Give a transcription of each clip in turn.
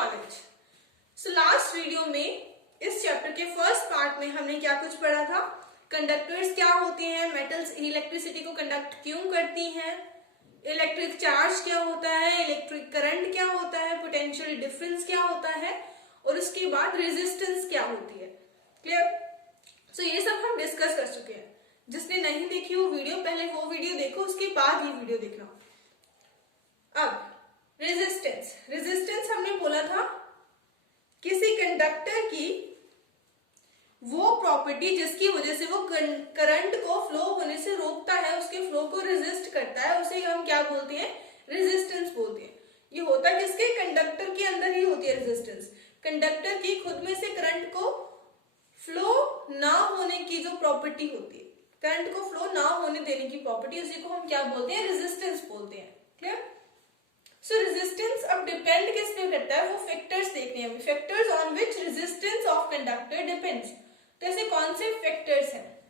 Knowledge. So last video में इस chapter के फर्स्ट पार्ट में हमने क्या कुछ पढ़ा था, कंडक्टर्स क्या होते हैं, मेटल्स इलेक्ट्रिसिटी को कंडक्ट क्यों करती हैं, इलेक्ट्रिक चार्ज क्या होता है, इलेक्ट्रिक करंट क्या होता है, पोटेंशियल डिफरेंस क्या होता है और उसके बाद रेजिस्टेंस क्या होती है। क्लियर? सो ये सब हम डिस्कस कर चुके हैं। जिसने नहीं देखी वो वीडियो, पहले वो वीडियो देखो, उसके बाद ये वीडियो देखना। अब रेजिस्टेंस, रेजिस्टेंस हमने बोला था किसी कंडक्टर की वो प्रॉपर्टी जिसकी वजह से वो करंट को फ्लो होने से रोकता है, उसके फ्लो को रेजिस्ट करता है, उसे हम क्या बोलते हैं, रेजिस्टेंस बोलते हैं। ये होता किसके, कंडक्टर के अंदर ही होती है रेजिस्टेंस। कंडक्टर की खुद में से करंट को फ्लो ना होने की जो प्रॉपर्टी होती है, करंट को फ्लो ना होने देने की प्रॉपर्टी, उसी को हम क्या बोलते हैं, रेजिस्टेंस बोलते हैं। क्लियर? सो रेजिस्टेंस अब डिपेंड किस पे करता है, वो फैक्टर्स देखने हैं, factors on which resistance of conductor depends. तो ऐसे कौन से फैक्टर्स हैं?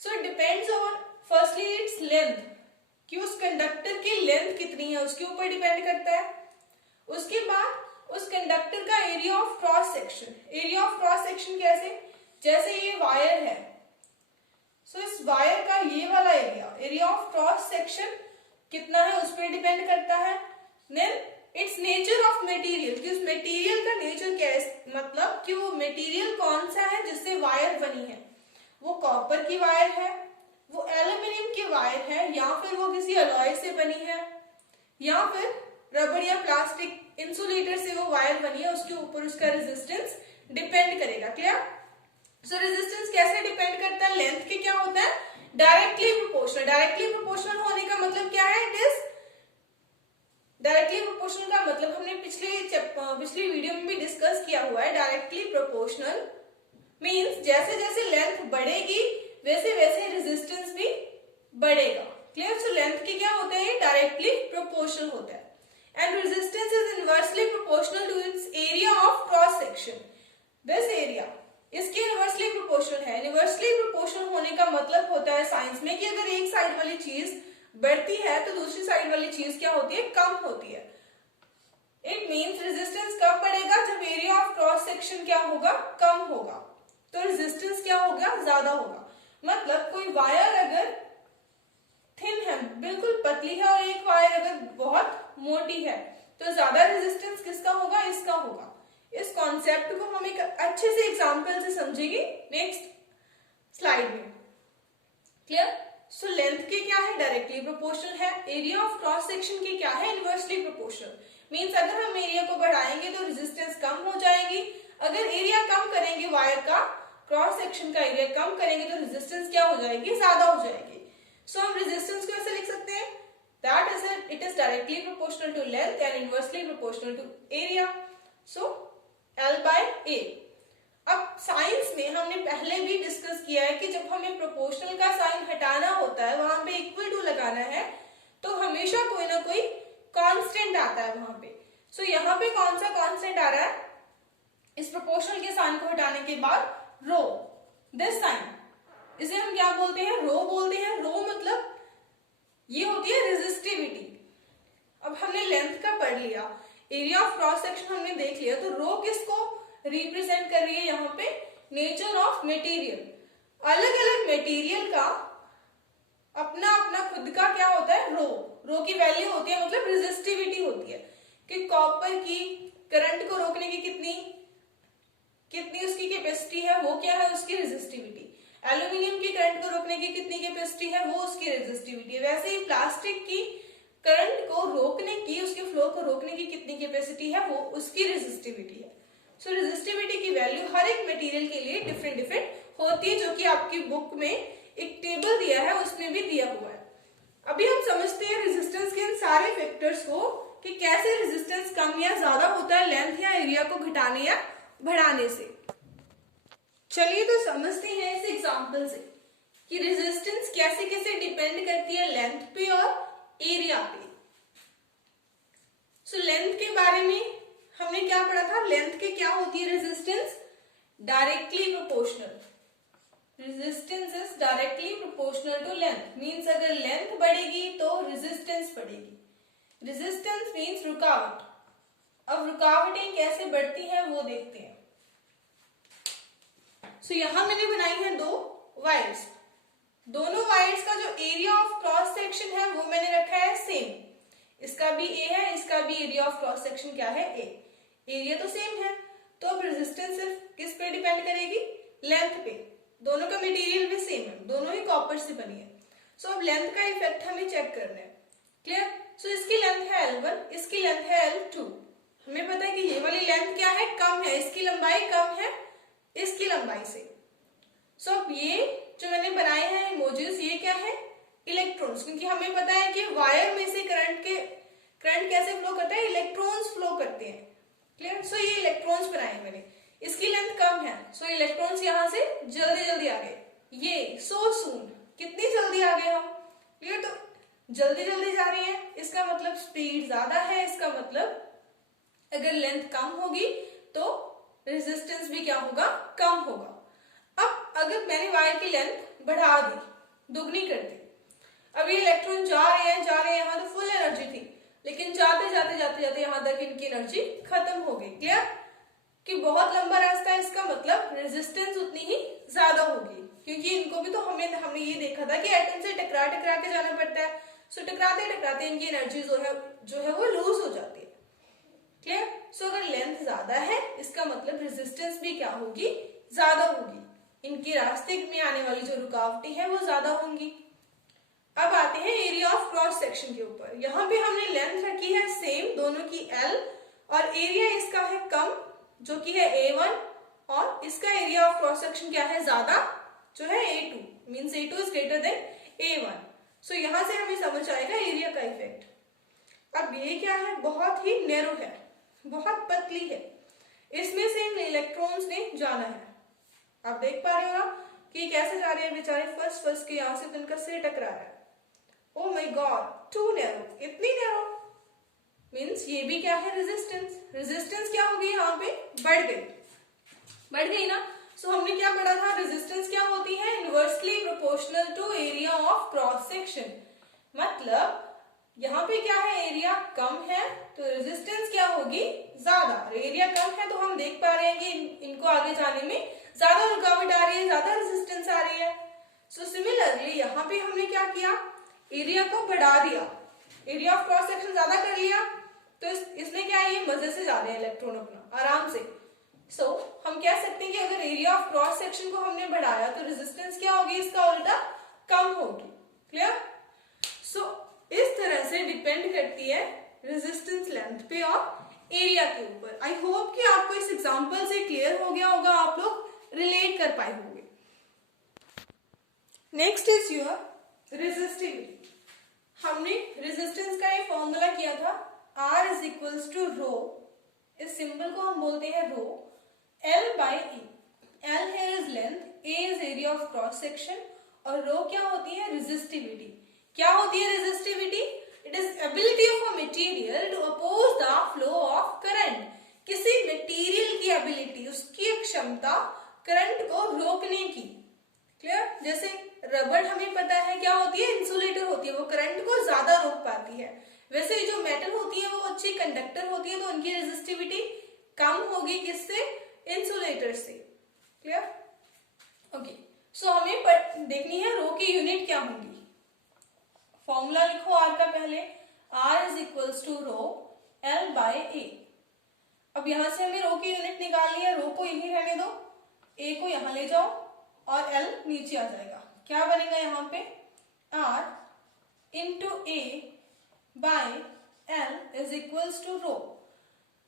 So it depends on firstly its length, कि उस कंडक्टर की लेंथ कितनी है उसके ऊपर डिपेंड करता है। उसके बाद उस कंडक्टर का area of cross section, area of cross section कैसे, जैसे ये वायर है, सो इस वायर का ये वाला area, area of cross section कितना है उस पर डिपेंड करता है। Then its nature of material, कि उस मटेरियल का नेचर क्या है, मतलब कि वो मटेरियल कौन सा है जिससे वायर बनी है, वो कॉपर की वायर है, वो एल्यूमिनियम की वायर है, या फिर वो किसी अलॉय से बनी है, या फिर रबड़ या प्लास्टिक इंसुलेटर से वो वायर बनी है, उसके ऊपर उसका रेजिस्टेंस डिपेंड करेगा। क्लियर? सो रेजिस्टेंस कैसे डिपेंड करता है, लेंथ के क्या होता है, डायरेक्टली प्रोपोर्शनल। डायरेक्टली प्रोपोर्शनल होने का मतलब क्या है, इट इज डायरेक्टली प्रोपोर्शनल का मतलब हमने पिछली वीडियो में भी डिस्कस किया हुआ है। डायरेक्टली प्रोपोर्शनल मींस जैसे जैसे लेंथ बढ़ेगी वैसे वैसे रेजिस्टेंस भी बढ़ेगा। क्लियर? सो लेंथ के क्या होता है, डायरेक्टली प्रोपोर्शनल होता है। And resistance is inversely proportional to its area of cross section. This area इसके इनवर्सली प्रोपोर्शनल है। इनवर्सली प्रोपोर्शनल होने का मतलब होता है साइंस में कि अगर एक साइड वाली चीज बढ़ती है तो दूसरी साइड वाली चीज क्या होती है, कम होती है। इट मींस रेजिस्टेंस कब बढ़ेगा, जब एरिया ऑफ क्रॉस सेक्शन क्या होगा, कम होगा, तो रेजिस्टेंस क्या होगा, ज्यादा होगा। मतलब कोई वायर अगर थिन है, बिल्कुल पतली है, और एक वायर अगर बहुत मोटी है, तो ज्यादा रेजिस्टेंस किसका होगा, इसका होगा। इस कॉन्सेप्ट को हम एक अच्छे से एग्जांपल से समझेंगे नेक्स्ट स्लाइड में। क्लियर? सो लेंथ के क्या है, डायरेक्टली प्रोपोर्शनल है। एरिया ऑफ क्रॉस सेक्शन के क्या है, इनवर्सली प्रोपोर्शनल। मींस अगर हम एरिया को बढ़ाएंगे तो रेजिस्टेंस कम हो जाएगी, अगर एरिया कम करेंगे, वायर का क्रॉस सेक्शन का एरिया कम करेंगे तो रेजिस्टेंस क्या हो जाएगी, ज्यादा हो जाएगी। सो हम रेजिस्टेंस को ऐसे लिख सकते हैं, that is it is directly proportional to length and inversely proportional to area. So L by A। अब साइंस में हमने पहले भी डिस्कस किया है कि जब हमें प्रोपोर्शनल का साइन हटाना होता है, वहां पे इक्वल टू लगाना है, तो हमेशा कोई ना कोई कांस्टेंट आता है वहां पे। सो यहाँ पे कौन सा कांस्टेंट आ रहा है, इस प्रोपोर्शनल के साइन को हटाने के बाद, रो, दिस साइन, इसे हम क्या बोलते हैं, रो बोलते हैं। रो मतलब ये होती है रेजिस्टिविटी। अब हमने लेंथ का पढ़ लिया, एरिया ऑफ क्रॉस सेक्शन हमने देख लिया, तो रो किसको रिप्रेजेंट कर रही है यहाँ पे, नेचर ऑफ मटेरियल। अलग अलग मटेरियल का अपना अपना खुद का क्या होता है, रो। रो की वैल्यू होती है, मतलब रेजिस्टिविटी होती है, कि कॉपर की करंट को रोकने की कितनी उसकी कैपेसिटी है, वो क्या है, उसकी रेजिस्टिविटी। एल्यूमिनियम की करंट को रोकने की कितनी कैपेसिटी है, वो उसकी रेजिस्टिविटी है। वैसे ही प्लास्टिक की करंट को रोकने की, उसके फ्लो को रोकने की कितनी कैपेसिटी है, वो उसकी रेजिस्टिविटी है। सो रेजिस्टिविटी की वैल्यू हर एक मटेरियल के लिए डिफरेंट डिफरेंट होती है, जो कि आपकी बुक में एक टेबल दिया है, उसमें भी दिया हुआ है। अभी हम समझते हैं रेजिस्टेंस के इन सारे फैक्टर्स को, कि कैसे रेजिस्टेंस कम या ज्यादा होता है लेंथ या एरिया को घटाने या बढ़ाने से। चलिए तो समझते हैं इस एग्जाम्पल से कि रेजिस्टेंस कैसे कैसे डिपेंड करती है लेंथ पे और एरिया पे। सो लेंथ के बारे में हमने क्या पढ़ा था, लेंथ के क्या होती है resistance, directly proportional. Resistance is directly proportional to length, means अगर लेंथ बढ़ेगी तो रेजिस्टेंस बढ़ेगी। रेजिस्टेंस मींस रुकावट, अब रुकावटें कैसे बढ़ती हैं वो देखते हैं। सो यहां मैंने बनाई है दो वायर्स, दोनों वायर्स का जो एरिया ऑफ क्रॉस सेक्शन है वो मैंने रखा है सेम, इसका भी ए है, इसका भी एरिया ऑफ क्रॉस सेक्शन क्या है ए, एरिया तो सेम है, तो अब रेजिस्टेंस सिर्फ किस पे डिपेंड करेगी, लेंथ पे, दोनों का मटेरियल भी सेम है, दोनों ही कॉपर से बनी है। सो अब लेंथ का इफेक्ट हमें चेक करना है, क्लियर। सो इसकी लेंथ है L1, इसकी लेंथ है L2, हमें पता है कि ये वाली लेंथ क्या है, कम है, इसकी लंबाई कम है इसकी लंबाई से। सो अब ये जो मैंने बनाए हैं इमोजीज, ये क्या है, इलेक्ट्रॉन्स, क्योंकि हमें पता है कि वायर में से करंट कैसे फ्लो करता है, इलेक्ट्रॉन्स फ्लो करते हैं, क्लियर। सो ये इलेक्ट्रॉन्स बनाए मैंने, इसकी लेंथ कम है, सो इलेक्ट्रॉन्स यहां से जल्दी जल्दी आ गए, ये सो सून, कितनी जल्दी आ गए हम, क्लियर। तो जल्दी जल्दी जा रही है, इसका मतलब स्पीड ज्यादा है, इसका मतलब अगर लेंथ कम होगी तो रेजिस्टेंस भी क्या होगा, कम होगा। अब अगर मैंने वायर की लेंथ बढ़ा दी, दुगनी कर दी, अब ये इलेक्ट्रॉन जा रहे हैं यहाँ तो फुल एनर्जी थी, लेकिन जाते जाते जाते जाते यहाँ तक इनकी एनर्जी खत्म हो गई, क्लियर, कि बहुत लंबा रास्ता है, इसका मतलब रेजिस्टेंस उतनी ही ज्यादा होगी, क्योंकि इनको भी तो हमने ये देखा था कि एटम से टकरा टकरा के जाना पड़ता है, सो टकराते टकराते इनकी एनर्जी जो है वो लूज हो जाती है, क्लियर। सो अगर लेंथ ज्यादा है, इसका मतलब रेजिस्टेंस भी क्या होगी, ज्यादा होगी, इनके रास्ते में आने वाली जो रुकावटें हैं वो ज्यादा होंगी। अब आते हैं एरिया ऑफ क्रॉस सेक्शन के ऊपर, यहाँ पे हमने लेंथ रखी है सेम, दोनों की L, और एरिया इसका है कम जो कि है A1, और इसका एरिया ऑफ क्रॉस सेक्शन क्या है, ज्यादा जो है A2, means A2 is greater than A1। सो यहां से हमें समझ आएगा एरिया का इफेक्ट। अब ये क्या है, बहुत ही नैरो है, बहुत पतली है, इसमें से इन इलेक्ट्रॉन्स ने जाना है, आप देख पा रहे हो ना कि कैसे जा रहे हैं बेचारे, फर्स्ट के यहां से तो इनका सिर टकरा रहा है, oh my god, too narrow, इतनी नैरो, मींस ये भी क्या है, रेजिस्टेंस क्या होगी यहाँ पे, बढ़ गई ना। सो हमने क्या पढ़ा था, रेजिस्टेंस क्या होती है, inversely proportional to area of cross section, मतलब यहाँ पे क्या है, एरिया कम है तो रेजिस्टेंस क्या होगी, ज्यादा, एरिया कम है तो हम देख पा रहे हैं कि इनको आगे जाने में ज्यादा रुकावट आ रही है, ज्यादा रेजिस्टेंस आ रही है। सो सिमिलरली यहाँ पे हमने क्या किया, एरिया को बढ़ा दिया, एरिया ऑफ क्रॉस सेक्शन ज्यादा कर लिया, तो इसमें क्या है, ये मजे से जा रहे हैं इलेक्ट्रॉन अपना आराम से। सो हम कह सकते हैं कि अगर एरिया ऑफ क्रॉस सेक्शन को हमने बढ़ाया तो रेजिस्टेंस क्या होगी, इसका उल्टा कम होगी, क्लियर। सो इस तरह से डिपेंड करती है रेजिस्टेंस लेंथ पे और एरिया के ऊपर। आई होप कि आपको इस एग्जांपल से क्लियर हो गया होगा, आप लोग रिलेट कर पाए होंगे। Next is your resistivity. हमने रेजिस्टेंस का एक फॉर्मूला किया था, R is equals to rho, इस सिंबल को हम बोलते हैं rho, L by E। L है is length, A is area of cross section, और रो क्या होती है, रेजिस्टिविटी। क्या होती है resistivity, it is ability of a material to oppose the flow of current, किसी मटेरियल की एबिलिटी, उसकी क्षमता करंट को रोकने की, क्लियर। जैसे रबड़ हमें पता है क्या होती है, इंसुलेटर होती है, वो करंट को ज्यादा रोक पाती है, वैसे जो मेटल होती है वो अच्छी कंडक्टर होती है, तो उनकी रेजिस्टिविटी कम होगी, किससे, इंसुलेटर से, क्लियर। ओके, सो हमें देखनी है रो की यूनिट क्या होंगी। फॉर्मूला लिखो R का पहले, R is equals to rho L by A। अब यहां से हमें रो की यूनिट निकालनी है, रो को यही रहने दो, A को यहां ले जाओ और L नीचे आ जाएगा, क्या बनेगा यहाँ पे, R into A by L is equals to rho.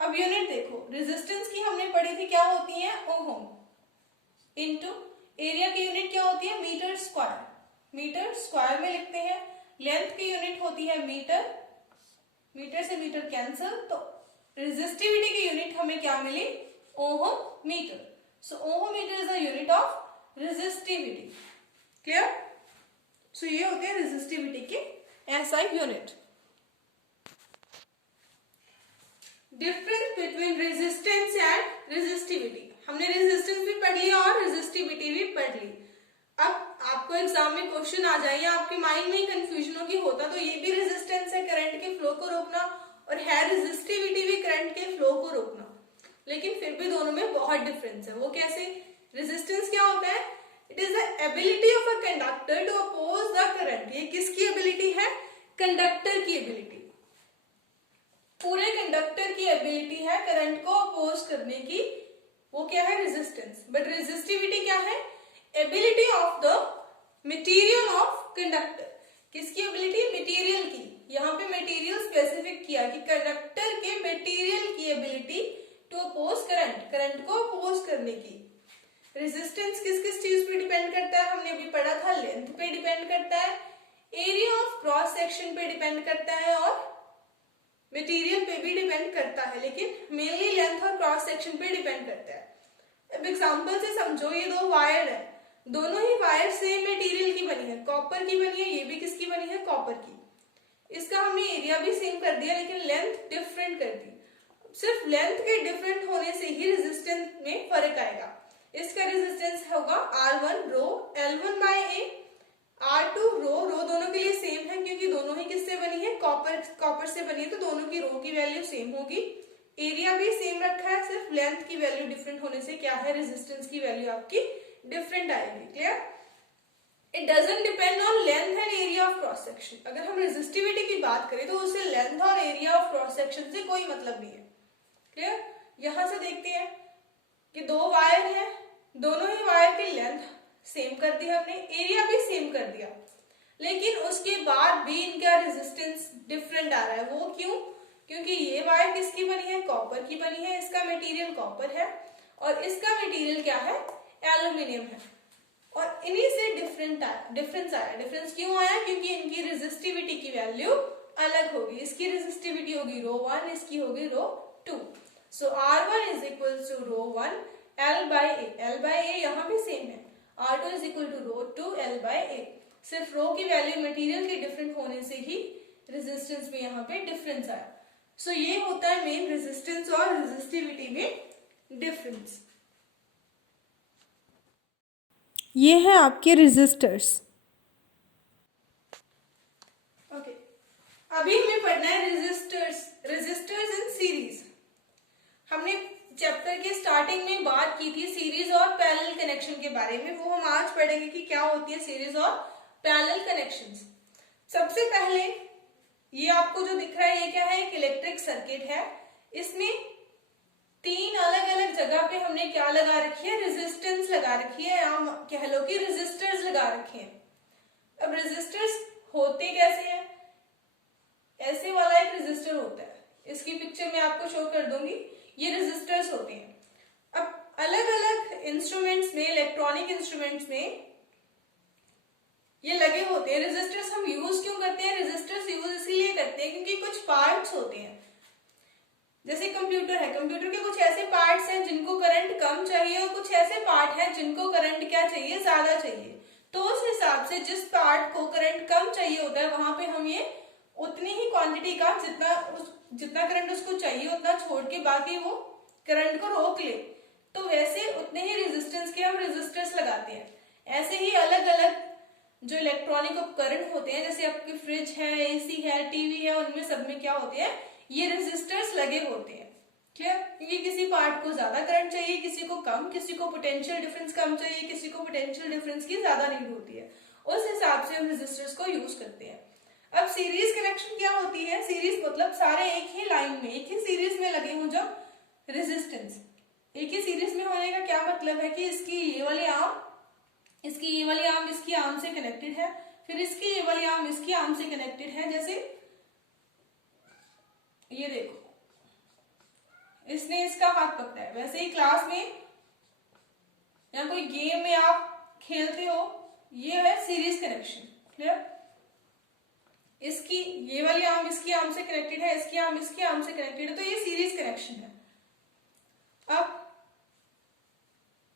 अब यूनिट देखो, रेजिस्टेंस की हमने पढ़ी थी, क्या होती है, ओम, इंटू एरिया की यूनिट क्या होती है, मीटर स्क्वायर, मीटर स्क्वायर में लिखते हैं, लेंथ की यूनिट होती है मीटर, मीटर से मीटर कैंसिल, तो रेजिस्टिविटी की यूनिट हमें क्या मिली, ohm metre. So ohm metre is the unit of resistivity, clear. So ये होते हैं रेजिस्टिविटी के SI unit. Difference between resistance and resistivity, हमने रेजिस्टेंस भी पढ़ लिया और रेजिस्टिविटी भी पढ़ ली। अब आपको एग्जाम में क्वेश्चन आ जाए या आपके माइंड में कंफ्यूजन हो कि होता तो ये भी रेजिस्टेंस है, करंट के फ्लो को रोकना, और है रेजिस्टिविटी भी करंट के फ्लो को रोकना, लेकिन फिर भी दोनों में बहुत डिफरेंस है। वो कैसे? रेजिस्टेंस क्या होता है? It is the ability of a conductor to oppose the current. ये किसकी एबिलिटी है? कंडक्टर की एबिलिटी, पूरे कंडक्टर की एबिलिटी है करंट को अपोज करने की। वो क्या है? रेजिस्टेंस। बट रेजिस्टिविटी क्या है? Ability of the material of conductor. किसकी एबिलिटी? मटेरियल की। यहाँ पे मटेरियल स्पेसिफिक किया कि कंडक्टर के मटेरियल की ability to oppose current, current को अपोज करने की। रेजिस्टेंस किस किस चीज पे डिपेंड करता है? हमने अभी पढ़ा था, लेंथ पे डिपेंड करता है, एरिया ऑफ क्रॉस सेक्शन पे डिपेंड करता है और मटेरियल पे भी डिपेंड करता है, लेकिन मेनली लेंथ और क्रॉस सेक्शन पे डिपेंड करता है। अब एग्जांपल से समझो, ये दो वायर है, दोनों ही वायर सेम मटेरियल की बनी है, कॉपर की बनी है, ये भी किसकी बनी है? कॉपर की। इसका हमने एरिया भी सेम कर दिया लेकिन लेंथ डिफरेंट कर दी। सिर्फ लेंथ के डिफरेंट होने से ही रेजिस्टेंस में फर्क आएगा। इसका रेजिस्टेंस होगा R1 रो L1/A, R2 रो दोनों के लिए सेम है क्योंकि दोनों ही किससे बनी है? कॉपर से बनी है, तो दोनों की रो की वैल्यू सेम होगी। एरिया भी सेम रखा है, सिर्फ लेंथ की वैल्यू डिफरेंट होने से क्या है? रेजिस्टेंस की वैल्यू आपकी डिफरेंट आएगी। Clear? It doesn't depend on length and area of cross section. अगर हम रेजिस्टिविटी की बात करें तो उससे लेंथ और एरिया ऑफ क्रॉस सेक्शन से कोई मतलब नहीं है। क्लियर? यहां से देखते हैं कि दो वायर है, दोनों ही वायर की लेंथ सेम कर दी हमने, एरिया भी सेम कर दिया, लेकिन उसके बाद भी इनका रेजिस्टेंस डिफरेंट आ रहा है। वो क्यों? क्योंकि ये वायर किसकी बनी है? कॉपर की बनी है, इसका मटेरियल कॉपर है और इसका मटेरियल क्या है? एल्यूमिनियम है, और इन्हीं से डिफरेंस आया। डिफरेंस क्यों आया? क्योंकि इनकी रेजिस्टिविटी की वैल्यू अलग होगी। इसकी रेजिस्टिविटी होगी ρ1, इसकी होगी ρ2। सो R1 is equal to ρ1 L/A, L/A यहाँ भी सेम है, R2 is equal to ρ2 L/A। सिर्फ रो की वैल्यू मटेरियल के डिफरेंट होने से ही रेजिस्टेंस में यहाँ पे डिफरेंस आया। सो ये होता है मेन रेजिस्टेंस और रेजिस्टिविटी में डिफरेंस। ये है आपके रेजिस्टर्स। ओके, अभी हमें पढ़ना है रेजिस्टर्स इन सीरीज। हमने चैप्टर के स्टार्टिंग में बात की थी सीरीज और पैरेलल कनेक्शन के बारे में, वो हम आज पढ़ेंगे कि क्या होती है सीरीज और पैरेलल कनेक्शंस। सबसे पहले ये आपको जो दिख रहा है ये क्या है? एक इलेक्ट्रिक सर्किट है। इसमें तीन अलग अलग जगह पे हमने क्या लगा रखी है? रेजिस्टेंस लगा रखी है, या कह लो कि रेजिस्टर्स लगा रखे हैं। अब रेजिस्टर्स होते कैसे हैं? ऐसे वाला एक रेजिस्टर होता है, इसकी पिक्चर मैं आपको शो कर दूंगी। ये रेजिस्टर्स होते हैं। अब अलग अलग इंस्ट्रूमेंट्स में, इलेक्ट्रॉनिक इंस्ट्रूमेंट्स में ये लगे होते हैं। रेजिस्टर्स हम यूज क्यों करते हैं? रेजिस्टर्स यूज इसलिए करते हैं क्योंकि कुछ पार्ट्स होते हैं, जैसे कंप्यूटर है, कंप्यूटर के कुछ ऐसे पार्ट्स हैं जिनको करंट कम चाहिए और कुछ ऐसे पार्ट हैं जिनको करंट क्या चाहिए? ज्यादा चाहिए। तो उस हिसाब से जिस पार्ट को करंट कम चाहिए होता है वहां पे हम ये उतनी ही क्वांटिटी का जितना करंट उसको चाहिए उतना छोड़ के बाकी वो करंट को रोक ले, तो वैसे उतने ही रेजिस्टेंस के हम रेजिस्टर्स लगाते हैं। ऐसे ही अलग अलग जो इलेक्ट्रॉनिक उपकरण होते हैं, जैसे आपकी फ्रिज है, एसी है, टीवी है, उनमें सब में क्या होते हैं? ये रेजिस्टर्स लगे होते हैं। क्लियर? क्योंकि किसी पार्ट को ज्यादा करंट चाहिए, किसी को कम, किसी को पोटेंशियल डिफरेंस कम चाहिए, किसी को पोटेंशियल डिफरेंस की ज्यादा नीड होती है। उस हिसाब से हम रेजिस्टर्स को यूज करते हैं। अब सीरीज कनेक्शन क्या होती है? सीरीज मतलब सारे एक ही लाइन में, एक ही सीरीज में लगे हों जब रेजिस्टेंस। एक ही सीरीज में होने का क्या मतलब है कि इसकी ये वाली आर्म इसकी आर्म से कनेक्टेड है, फिर इसकी ये वाली आर्म इसकी आर्म से कनेक्टेड है। जैसे ये देखो, इसने इसका हाथ पकड़ा है, वैसे ही क्लास में या कोई गेम में आप खेलते हो, ये है सीरीज कनेक्शन। क्लियर? इसकी ये वाली आर्म इसकी आर्म से कनेक्टेड है, इसकी आर्म इसकी आर्म से कनेक्टेड है, तो ये सीरीज कनेक्शन है। अब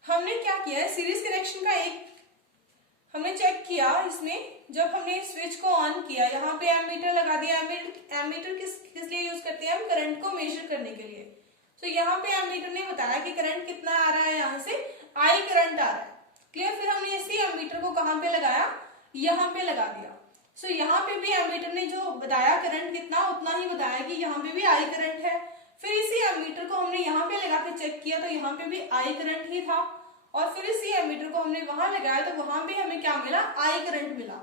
हमने क्या किया है? सीरीज कनेक्शन का एक हमने चेक किया। इसमें जब हमने स्विच को ऑन किया, यहाँ पे एमीटर लगा दिया। एमीटर किस लिए यूज करते हैं? हम करंट को मेजर करने के लिए। तो यहाँ पे एमीटर ने बताया कि करंट कितना आ रहा है, यहाँ से I करंट आ रहा है। क्लियर? फिर हमने इसी एमीटर को कहाँ पे लगाया? यहाँ पे लगा दिया। सो यहाँ पे भी एमीटर ने जो बताया करंट कितना, उतना ही बताया कि यहाँ पे भी आई करंट है। फिर इसी एमीटर को हमने यहाँ पे लगा के चेक किया तो यहाँ पे भी आई करंट ही था, और फिर इसी एमीटर को हमने वहां लगाया तो वहां भी हमें क्या मिला, आई करंट मिला।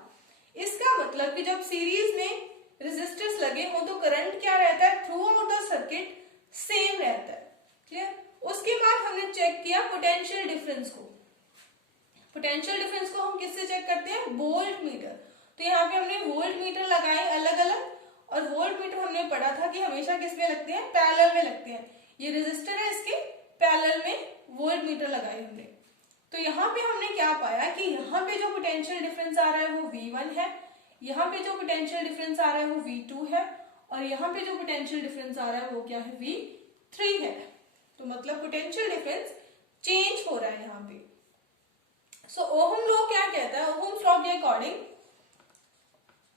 इसका मतलब कि जब सीरीज में रेजिस्टर्स लगे हो तो करंट क्या रहता है, through out the circuit same रहता है। क्लियर। उसके बाद हमने चेक किया पोटेंशियल डिफरेंस को। पोटेंशियल डिफरेंस को हम किससे चेक करते हैं, वोल्ट मीटर। तो यहाँ पे हमने वोल्ट मीटर लगाए अलग अलग, और वोल्ट मीटर हमने पढ़ा था कि हमेशा किस में लगते हैं, पैरेलल में लगते हैं। ये रेजिस्टर है, इसके पैरेलल में वोल्ट मीटर लगाए हमने। तो यहाँ पे हमने क्या पाया कि यहाँ पे जो पोटेंशियल डिफरेंस आ रहा है वो V1 है, यहाँ पे जो पोटेंशियल डिफरेंस आ रहा है वो V2 है, और यहाँ पे जो पोटेंशियल डिफरेंस आ रहा है वो क्या है, V3 है। तो मतलब पोटेंशियल डिफरेंस चेंज हो रहा है यहाँ पे। सो ओहम लॉ क्या कहता है, ओहम्स लॉ के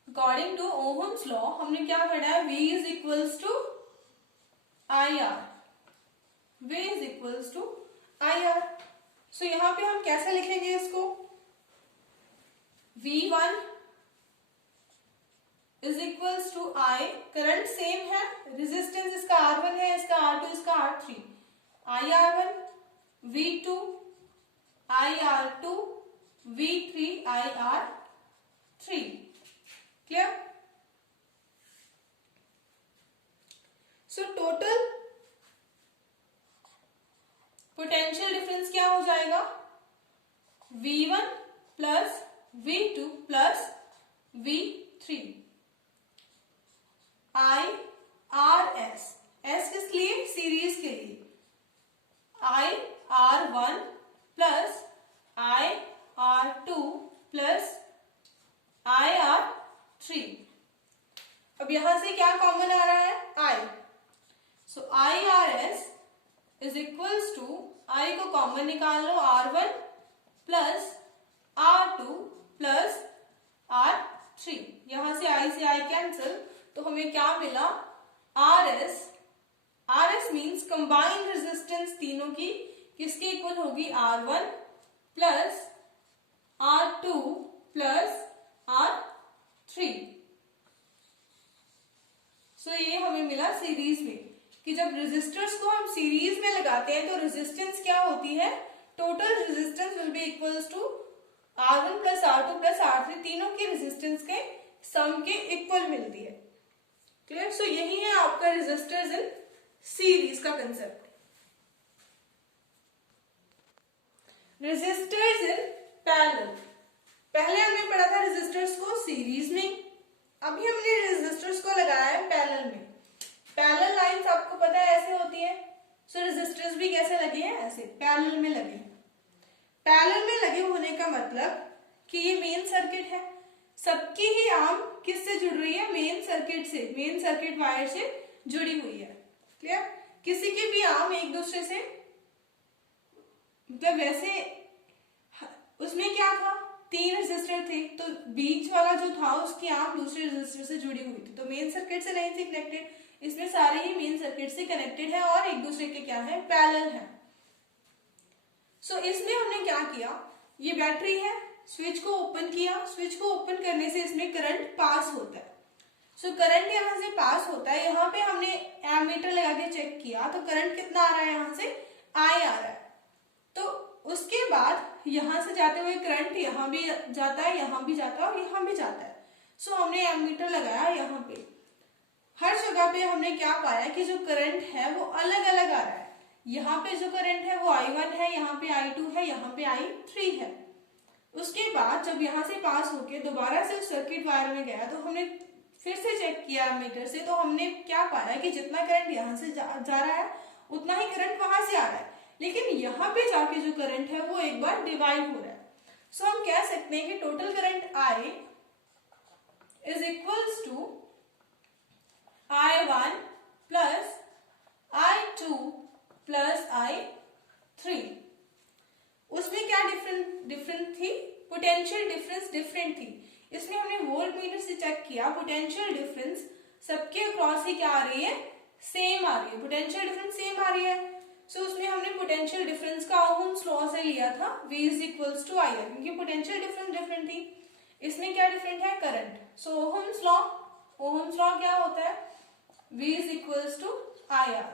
अकॉर्डिंग टू ओहम्स लॉ हमने क्या पढ़ा है, V is equals to IR, V is equals to IR। So यहाँ पे हम कैसे लिखेंगे इसको, V1 is equals to I, current same है, रेजिस्टेंस इसका R1 है, इसका R2, इसका R3, IR1, V2, IR2, V3, IR3। Clear. So total potential difference क्या हो जाएगा, V1 plus V2 plus V3, IRS, S किस लिए, सीरीज के लिए, IR1 plus IR2 plus IR3। अब यहां से क्या कॉमन आ रहा है, I। So IRS is equals to, I को कॉमन निकाल लो, R1 plus R2 plus R3। यहां से I से I कैंसिल, तो हमें क्या मिला, RS मीन्स कंबाइंड रेजिस्टेंस तीनों की किसके इक्वल होगी, R1 plus R2 plus R3। So ये हमें मिला सीरीज में, कि जब रेजिस्टर्स को हम सीरीज में लगाते हैं तो रेजिस्टेंस क्या होती है, total resistance will be equals to R1 plus R2 plus R3, तीनों की रेजिस्टेंस के सम के इक्वल मिलती है। क्लियर। सो यही है आपका रेजिस्टर्स इन सीरीज का कंसेप्ट। रेजिस्टर्स इन पैरेलल, पहले हमने पढ़ा था रेजिस्टर्स को सीरीज में, अभी हमने रेजिस्टर्स को लगाया है पैरेलल में। पैरेलल लाइंस आपको पता है ऐसे होती है। सो रेजिस्टर्स भी कैसे लगे हैं, ऐसे पैरेलल में लगे हैं। पैरेलल में लगे होने का मतलब कि ये मेन सर्किट है, सबकी ही आर्म किससे जुड़ रही है, मेन सर्किट से, मेन सर्किट वायर से जुड़ी हुई है। क्लियर। किसी की भी आर्म एक दूसरे से, मतलब वैसे उसमें क्या था, 3 रेजिस्टर थे, तो बीच वाला जो था उसकी आर्म दूसरे रेजिस्टर से जुड़ी हुई थी, तो मेन सर्किट से नहीं थी कनेक्टेड। इसमें सारे ही मेन सर्किट से कनेक्टेड है और एक दूसरे के क्या है, पैरेलल है। सो इसमें हमने क्या किया, ये बैटरी है, स्विच को ओपन किया, स्विच को ओपन करने से इसमें करंट पास होता है। सो करंट यहाँ से पास होता है, यहाँ पे हमने एमीटर लगा के चेक किया तो करंट कितना आ रहा है, यहाँ से I आ रहा है। तो उसके बाद यहाँ से जाते हुए करंट यहाँ भी जाता है, यहाँ भी जाता है और यहाँ भी जाता है। सो हमने एमीटर लगाया यहाँ पे, हर जगह पे हमने क्या पाया कि जो करंट है वो अलग अलग आ रहा है। यहाँ पे जो करंट है वो I1 है, यहाँ पे I2 है, यहाँ पे I3 है। उसके बाद जब यहाँ से पास होके दोबारा से सर्किट वायर में गया तो हमने फिर से चेक किया मीटर से, तो हमने क्या पाया कि जितना करंट यहाँ से जा रहा है उतना ही करंट वहां से आ रहा है, लेकिन यहाँ पे जाके जो करंट है वो एक बार डिवाइड हो रहा है। सो हम कह सकते हैं कि total current I is equals to I1 plus I2 plus I3। उसमें क्या डिफरेंट थी, पोटेंशियल डिफरेंस डिफरेंट थी। इसमें हमने वोल्ट मीटर से चेक किया, पोटेंशियल डिफरेंस सबके अक्रॉस ही क्या आ रही है, सेम आ रही है, पोटेंशियल डिफरेंस सेम आ रही है। सो उसमें हमने पोटेंशियल डिफरेंस का ओहम्स लॉ से लिया था, V is equals to IR, क्योंकि पोटेंशियल डिफरेंस डिफरेंट थी। इसमें क्या डिफरेंट है, करंट। सो ओहम्स लॉ क्या होता है, V is equals to I R,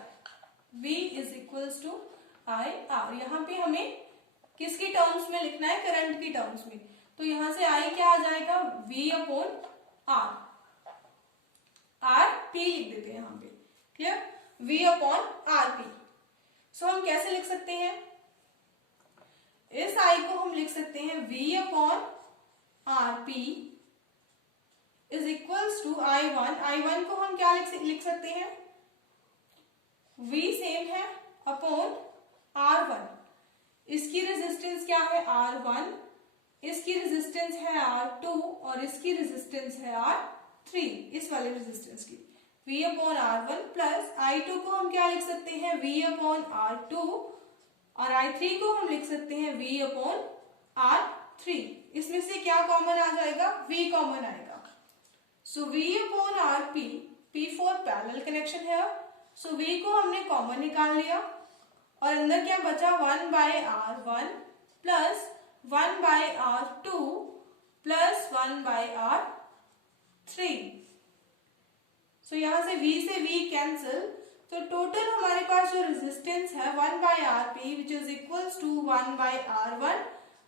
V is equals to I R. यहाँ पे हमें किसकी टर्म्स में लिखना है, करंट की टर्म्स में, तो यहां से I क्या आ जाएगा, V upon R, R P लिख देते हैं यहाँ पे, clear, V upon R P. So हम कैसे लिख सकते हैं, इस I को हम लिख सकते हैं V upon R P is equals to I1 को हम क्या लिख सकते हैं, V सेम है अपॉन R1, इसकी रेजिस्टेंस क्या है R1, इसकी रेजिस्टेंस है R2 और इसकी रेजिस्टेंस है R3, इस वाले रेजिस्टेंस की, V upon R1 plus I2 को हम क्या लिख सकते हैं, V अपॉन R2 और I3 को हम लिख सकते हैं V अपॉन R3। इसमें से क्या कॉमन आ जाएगा, V कॉमन आएगा। सो V upon RP, P for parallel connection है, सो V को हमने कॉमन निकाल लिया और अंदर क्या बचा, 1 by R1 plus 1 by R2 plus 1 by R3। So यहां से V से V कैंसिल, तो टोटल हमारे पास जो रेजिस्टेंस है 1 by RP which is equals to 1 by R1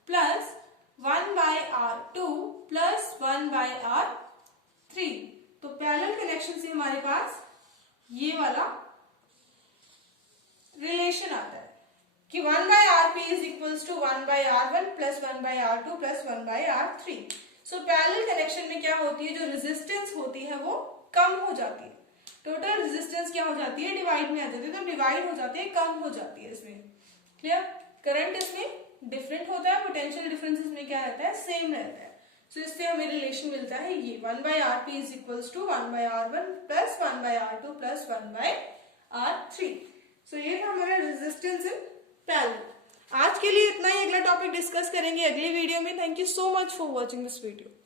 plus 1 by R2 plus 1 by R3। तो पैरेलल कनेक्शन से हमारे पास ये वाला रिलेशन आता है कि 1 by RP is equals to 1 by R1 plus 1 by R2 plus 1 by R3। So parallel connection में क्या होती है, जो रेजिस्टेंस होती है वो कम हो जाती है, टोटल रेजिस्टेंस क्या हो जाती है, डिवाइड में आ जाती है, तो डिवाइड हो जाती है, कम हो जाती है इसमें, क्लियर। करंट इसमें डिफरेंट होता है, पोटेंशियल डिफरेंस इसमें क्या रहता है, सेम रहता है। सो इससे हमें रिलेशन मिलता है ये 1 by RP is equals to 1 by R1 plus 1 by R2 plus 1 by R3। So ये था हमारा रेजिस्टेंस इन पैरेलल। आज के लिए इतना ही, अगला टॉपिक डिस्कस करेंगे अगली वीडियो में। Thank you so much for watching this video.